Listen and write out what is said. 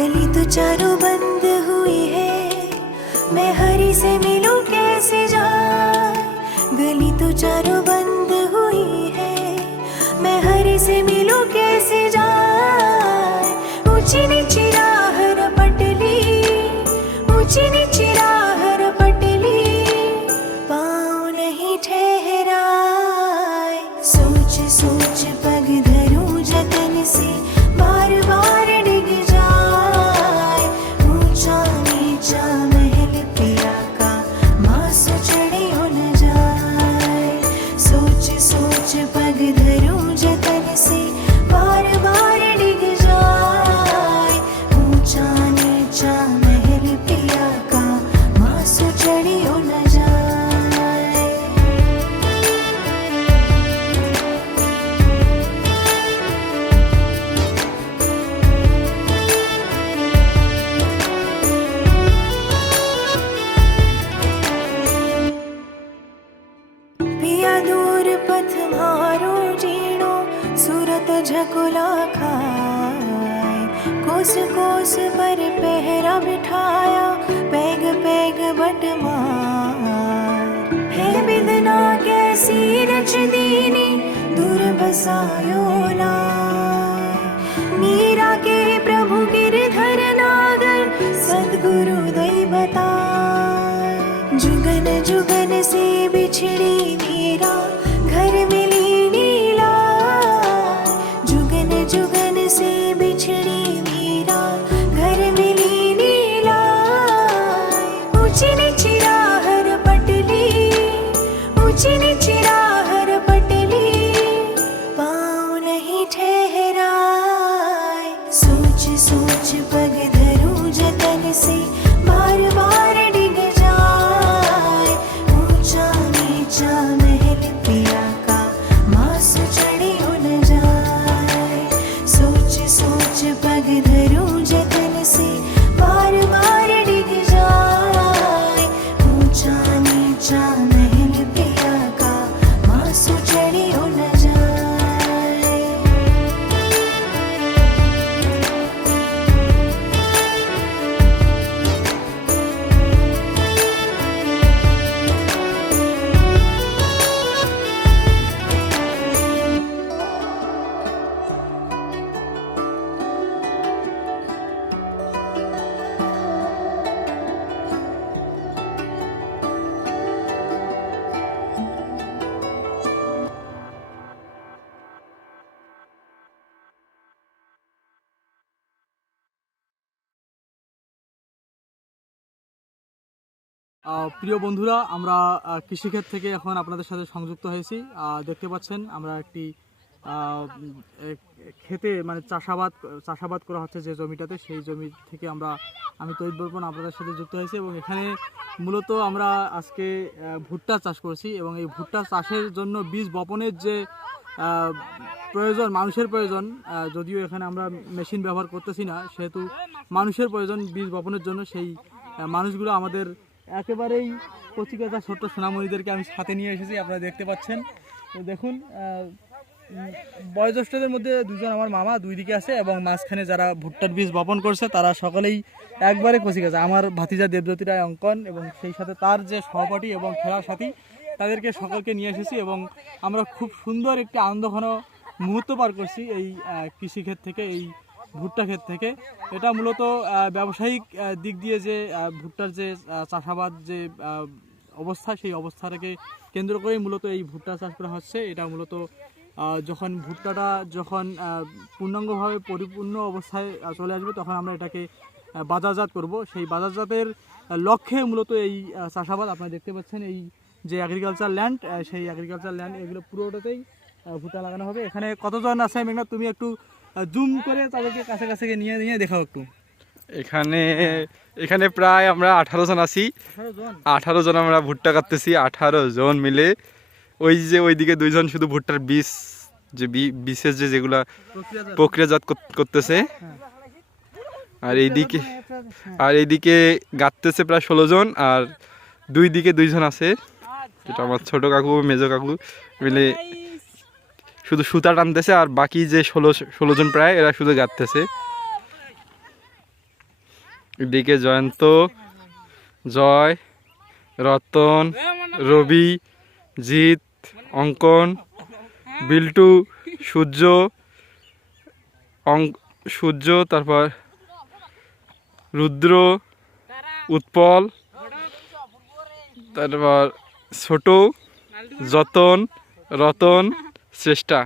गली तो चारों बंद हुई है, मैं हरी से मिलूं कैसे जाए। गली तो चारों बंद हुई है, मैं हरी से मिलूं कैसे जाए। ऊंची नीची राह रपटली, ऊंची नीची राह रपटली, पाँव नहीं ठहराए। सोच सोच पग धरूं जतन से, बार बार डिग जाए। ऊंचा नीचा महल पिया का, मासो चढ़े हो न जाए। सोच सोच पग धरूं जतन से, बार बार डिग जाए। ऊंचा नीचा महल पिया का, मासो चढ़े हो न जाए। पिया दूर पथ मारो जीणो, सूरत झकुला खाए। कोस कोस पर पहरा बिठाया, पैग पैग बट मार। है बिदना कैसी रच दीनी, दूर बसायो लाए। मीरा के प्रभु गिरधर नागर, सद्गुरु दई बताए। जुगन जुगन से बिछड़ी मीरा, घर मिली नीला। जुगन जुगन से बिछड़ी मीरा, घर मिली नीला। ऊंची नीची राह रपटली, ऊंची नीची राह रपटली, पाँव नहीं ठहराए। सोच सोच पग धरूं जतन से, बार बार डिग जाए। ऊंचा नीचा महल पिया का, मासो चढ़े हो न जाए। सोच सोच पग धरूं जतन से, बार बार डिग जाए। ऊंचा नीचा महल पिया का, मासो चढ़े हो न जाए। প্রিয় বন্ধুরা, আমরা কৃষিক্ষেত থেকে এখন আপনাদের সাথে সংযুক্ত হয়েছি। দেখতে পাচ্ছেন আমরা একটি ক্ষেতে মানে চাষাবাদ করা হচ্ছে যে জমিটাতে, সেই জমি থেকে আমি তৈরি বর্মন আপনাদের সাথে যুক্ত হয়েছি। এবং এখানে মূলত আমরা আজকে ভুট্টা চাষ করছি। এবং এই ভুট্টা চাষের জন্য বীজ বপনের যে প্রয়োজন, মানুষের প্রয়োজন, যদিও এখানে আমরা মেশিন ব্যবহার করতেছি না, সেহেতু মানুষের প্রয়োজন বীজ বপনের জন্য। সেই মানুষগুলো আমাদের একেবারেই কচিকাঁচা ছোট্ট সোনামণিদেরকে আমি সাথে নিয়ে এসেছি, আপনারা দেখতে পাচ্ছেন। তো দেখুন, বয়োজ্যেষ্ঠদের মধ্যে দুজন আমার মামা দুই দিকে আছে, এবং মাঝখানে যারা ভুট্টার বীজ বপন করছে তারা সকলেই একবারে কচিকাঁচা। আমার ভাতিজা দেবজ্যোতি রায় অঙ্কন, এবং সেই সাথে তার যে সহপাঠী এবং খেলার সাথী, তাদেরকে সকলকে নিয়ে এসেছি। এবং আমরা খুব সুন্দর একটি আনন্দঘন মুহূর্ত পার করছি এই কৃষিক্ষেত থেকে, এই ভুট্টা ক্ষেত থেকে। এটা মূলত ব্যবসায়িক দিক দিয়ে যে ভুট্টার যে চাষাবাদ যে অবস্থা, সেই অবস্থাটাকে কেন্দ্র করেই মূলত এই ভুট্টা চাষ করা হচ্ছে। এটা মূলত যখন ভুট্টাটা পূর্ণাঙ্গভাবে পরিপূর্ণ অবস্থায় চলে আসবে, তখন আমরা এটাকে বাজারজাত করব। সেই বাজারজাতের লক্ষ্যে মূলত এই চাষাবাদ। আপনারা দেখতে পাচ্ছেন এই যে এগ্রিকালচার ল্যান্ড, সেই এগ্রিকালচার ল্যান্ড এগুলো পুরোটাতেই ভুট্টা লাগানো হবে। এখানে কতজন আছে মেঘনা, তুমি একটু জুম করে তাদেরকে কাছে কাছে নিয়ে দেখাও একটু। এখানে প্রায় আমরা 18 জন আছি। 18 জন আমরা ভুট্টা কাটতেছি, 18 জন মিলে। ওই যে ওইদিকে 2 জন শুধু ভুট্টার বীজ যে বিশেষ যেগুলা প্রক্রিয়াজাত করতেছে, আর এইদিকে গাঁততেছে প্রায় 16 জন, আর দুই দিকে 2 জন আছে, যেটা আমার ছোট কাকু মেজো কাকু মিলে শুধু সুতা টানতেছে, আর বাকি যে 16 জন প্রায় এরা শুধু গাঁততেছে। এদিকে জয়ন্ত, জয়, রতন, রবি, জিৎ, অঙ্কন, বিল্টু, সূর্য, সূর্য, তারপর রুদ্র, উৎপল, তারপর ছোট, যতন, রতন, চেষ্টা।